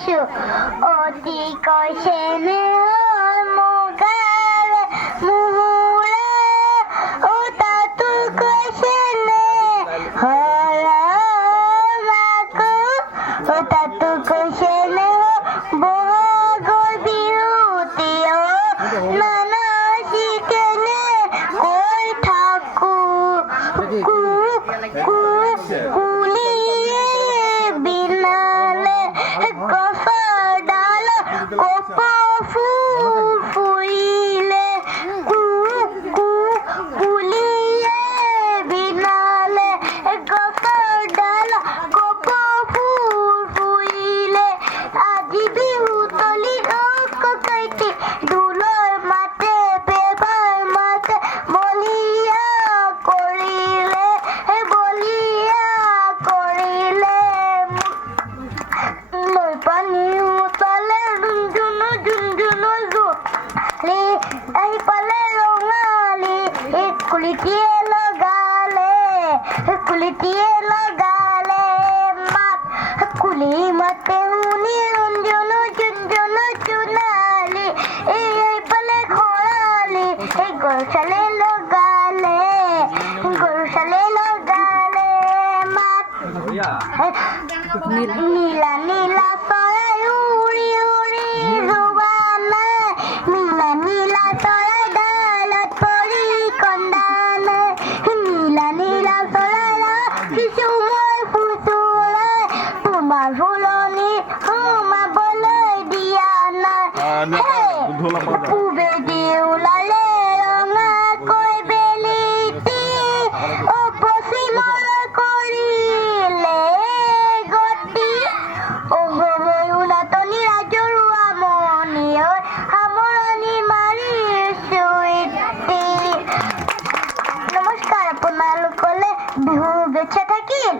দিছো অতি কৈছেনে মুগাৰে মুহুৰা ও তাতো কৈছেনে হৰমাকো ও তাতো কৈছেনে বহাগৰ বিহুতি নানা শিকেনে কৈ থাকো কুলিয়ে বিনালে গছৰ ডাল ফুল ফুৰিলে কুলিয়ে বিনালে গছৰ ডাল ফুল ফুৰিলে আজি বিহু তলি ককাইটি ঢোলৰ মাতে বেবাৰ মাতে বলিয়া কৰিলে লৈ পানী উতালে আহি পালে ৰঙালী কুলিটিয়ে লগালে মাত কুলি মাতে শুনি ৰঞ্জন চোনালী আহি পালে খৰালি গৰু চালে লগালে মাত নীলা নীলা চৰাই উৰি উৰি যোৱা নাই নীলা চৰাই ডালত পৰি কন্দা নাই নীলা চৰাই ৰাখিছো মই ফুচুৰাই তোমাৰ ফুলনি সোমাবলৈ দিয়া নাই পূবেদি ওলালে ৰঙাকৈ বেলিটি পশ্চিমলৈ কৰিলে গতি নাটনি ৰাজৰুৱা মনি সামৰণি মাৰিছো নমস্কাৰ আপোনালোকলৈ বিহু শুভেচ্ছা থাকিল।